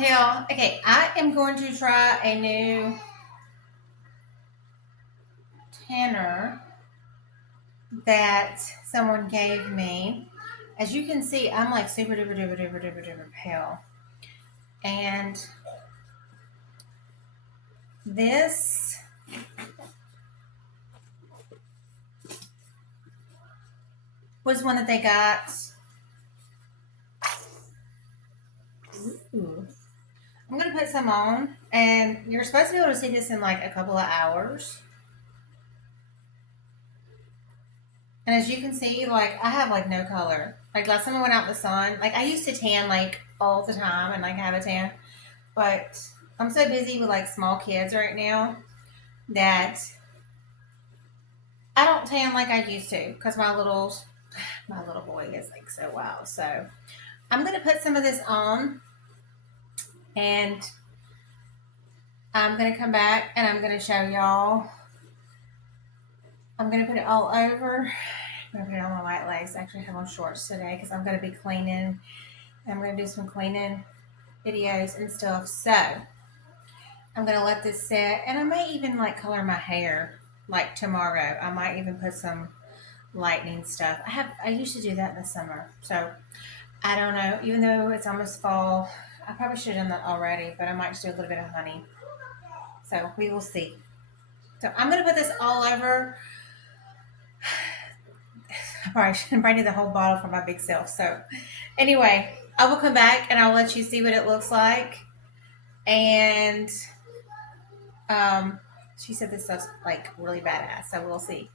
Hell, okay, I am going to try a new tanner that someone gave me. As you can see, I'm like super duper duper duper duper duper pale. And this was one that they got. Ooh. I'm going to put some on, and you're supposed to be able to see this in like a couple of hours. And as you can see, like I have like no color. Like last time I went out in the sun, like I used to tan like all the time and like have a tan, but I'm so busy with like small kids right now that I don't tan like I used to because my little boy is like so wild. So I'm gonna put some of this on, and I'm gonna come back and I'm gonna show y'all. I'm gonna put it all over. I'm gonna put it on my white lace. I actually have on shorts today because I'm gonna be cleaning. I'm gonna do some cleaning videos and stuff. So I'm gonna let this set, and I may even like color my hair like tomorrow. I might even put some lightning stuff. I used to do that in the summer. So I don't know. Even though it's almost fall, I probably should have done that already, but I might just do a little bit of honey. So we will see. So I'm gonna put this all over. I probably need the whole bottle for my big self. So anyway, I will come back and I'll let you see what it looks like. And she said this stuff's like really badass. So we'll see.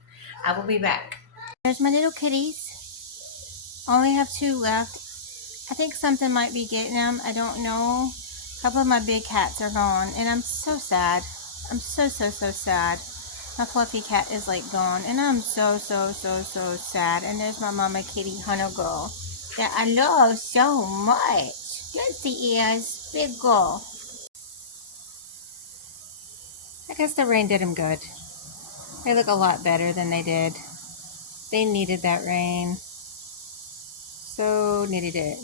I will be back. There's my little kitties. Only have two left. I think something might be getting them. I don't know. A couple of my big cats are gone, and I'm so sad. I'm so sad. My fluffy cat is like gone, and I'm so sad. And there's my mama kitty, Hunter Girl, that I love so much. Yes, she is. Big girl. I guess the rain did them good. They look a lot better than they did. They needed that rain. So needed it.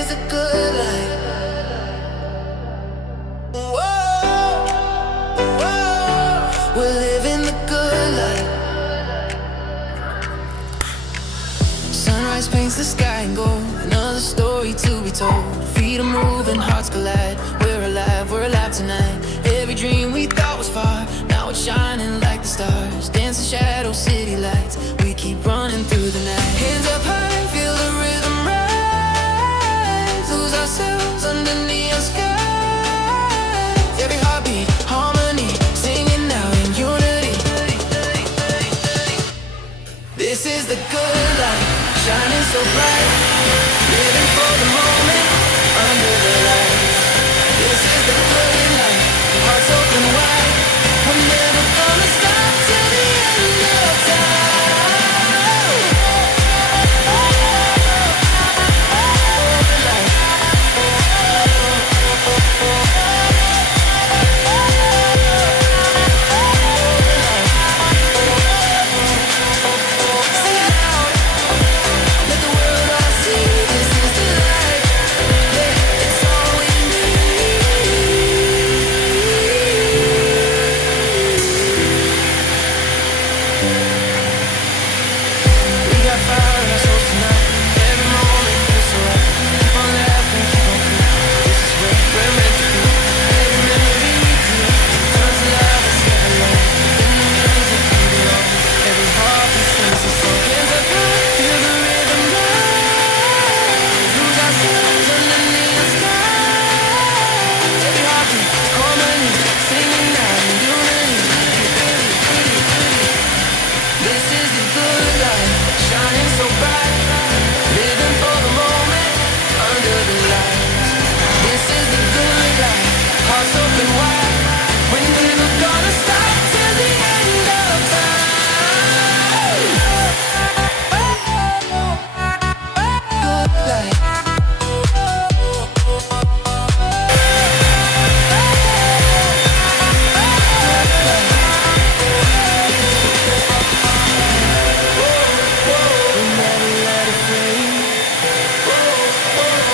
is a good life. Whoa, whoa, we're living the good life. Sunrise paints the sky in gold, another story to be told. Feet are moving, hearts collide. We're alive tonight. Every dream we thought was far, now it's shining like the stars. Dancing shadows, city lights, we keep running through the night. Hands up high, feel the rhythm rise. Lose ourselves under neon skies. Every heartbeat, harmony, singing out in unity. This is the good life, shining so bright. Living for the moment, under the lights. This is the good life, hearts open wide. We're never gonna stop till the end of time. Good life. Sing it loud, let the world all see. This is the life, yeah, it's all we We got fire in our souls tonight. Every moment feels so right. Keep on laughing, keep on feeling. This is where we're meant to be. Every memory we create turns to love that's never long. In the music we belong. Every heartbeat sings a song. Hands up high, feel the rhythm rise. Lose ourselves under neon sky. Every heartbeat, harmony, singing out in unity. This is the good life, shining so bright. Living for the moment, under the lights. This is the good life, hearts open wide. We're never gonna stop till the end of time. Good life. We never let it fade.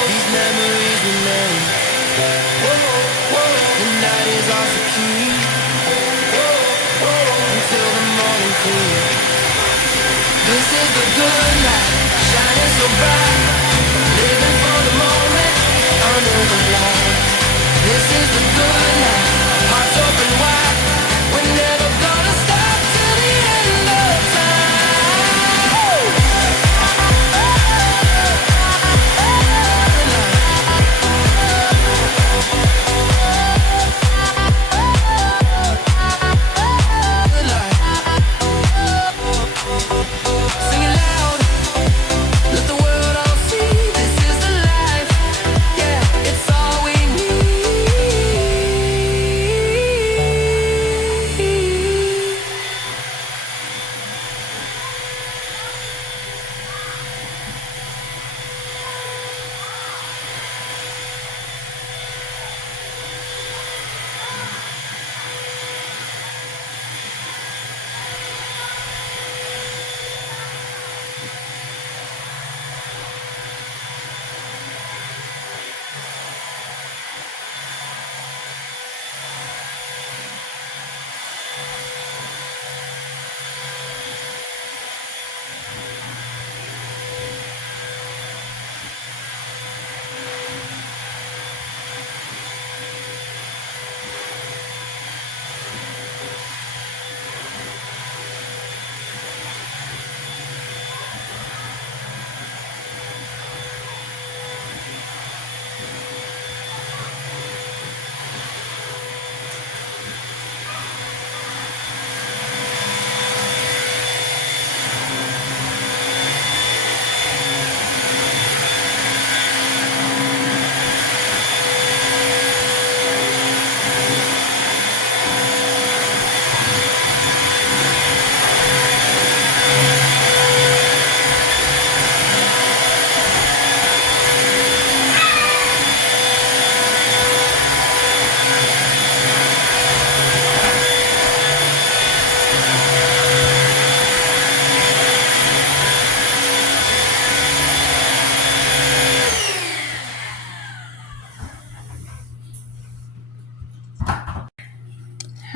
These memories remain. The night is ours to keep until the morning clear. This is the good life, shining so bright. Living for the moment, under the lights. This is the good life, hearts open wide. We're never gonna stop till the end of time. Good life. Sing it loud, let the world all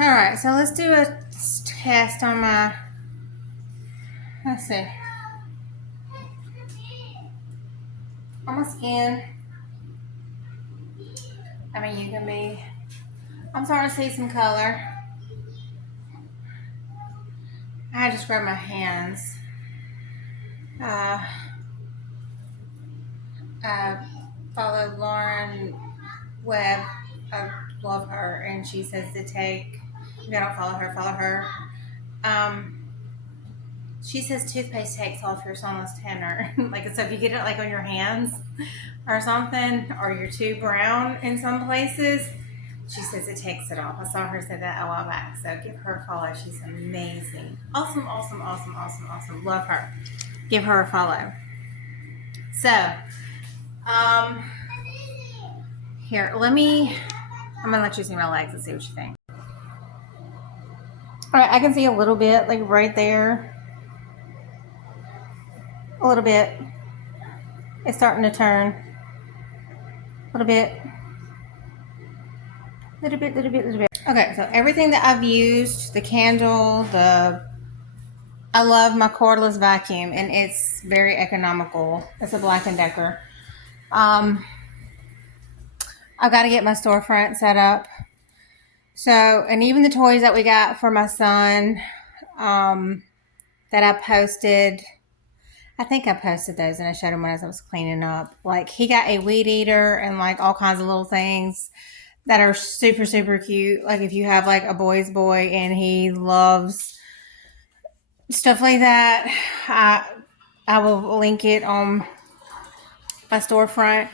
All right, so let's do a test on my, let's see, on my skin. I mean, you can be, I'm starting to see some color. I just grab my hands. I follow Lauren Webb. I love her, and she says to take, if I don't follow her. She says toothpaste takes off your sunless tanner. Like, so if you get it like on your hands or something, or you're too brown in some places, she says it takes it off. I saw her say that a while back. So give her a follow. She's amazing. Awesome. Love her. Give her a follow. So, here, I'm going to let you see my legs and see what you think. All right, I can see a little bit, like right there. A little bit. It's starting to turn. A little bit. Okay, so everything that I've used, the candle, I love my cordless vacuum, and it's very economical. It's a Black & Decker. I've got to get my storefront set up. So, and even the toys that we got for my son, that I posted, I think I posted those and I showed him when I was cleaning up. Like, he got a weed eater and like all kinds of little things that are super, super cute. Like, if you have like a boy's boy and he loves stuff like that, I will link it on my storefront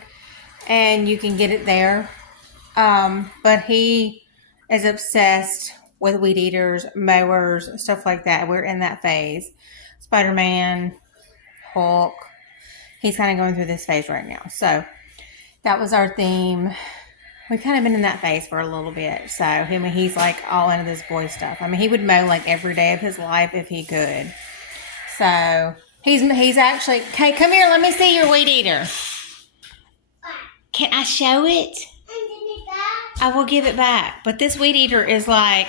and you can get it there. But he is obsessed with weed eaters, mowers, stuff like that. We're in that phase. Spider-Man, Hulk. He's kind of going through this phase right now. So that was our theme. We've kind of been in that phase for a little bit. So he's like all into this boy stuff. I mean, he would mow like every day of his life if he could. So he's actually, okay, come here. Let me see your weed eater. Can I show it? I will give it back. But this weed eater is like,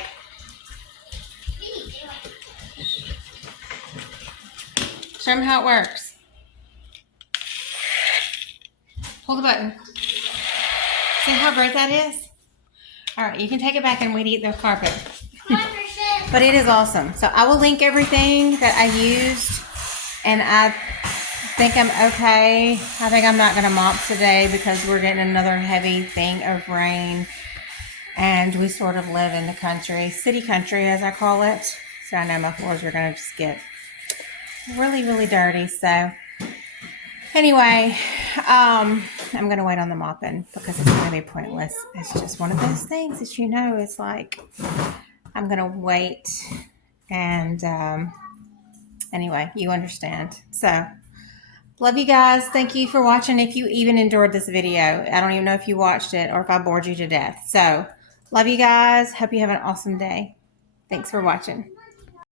show him how it works. Pull the button. See how great that is? All right, you can take it back and weed eat the carpet. But it is awesome. So I will link everything that I used, and I think I'm okay. I think I'm not going to mop today because we're getting another heavy thing of rain, and we sort of live in the country, city country as I call it. So I know my floors are going to just get really, really dirty. So anyway, I'm going to wait on the mopping because it's going to be pointless. It's just one of those things that, you know, it's like, I'm going to wait. And anyway, you understand. So love you guys. Thank you for watching. If you even enjoyed this video, I don't even know if you watched it or if I bored you to death. So love you guys. Hope you have an awesome day. Thanks for watching.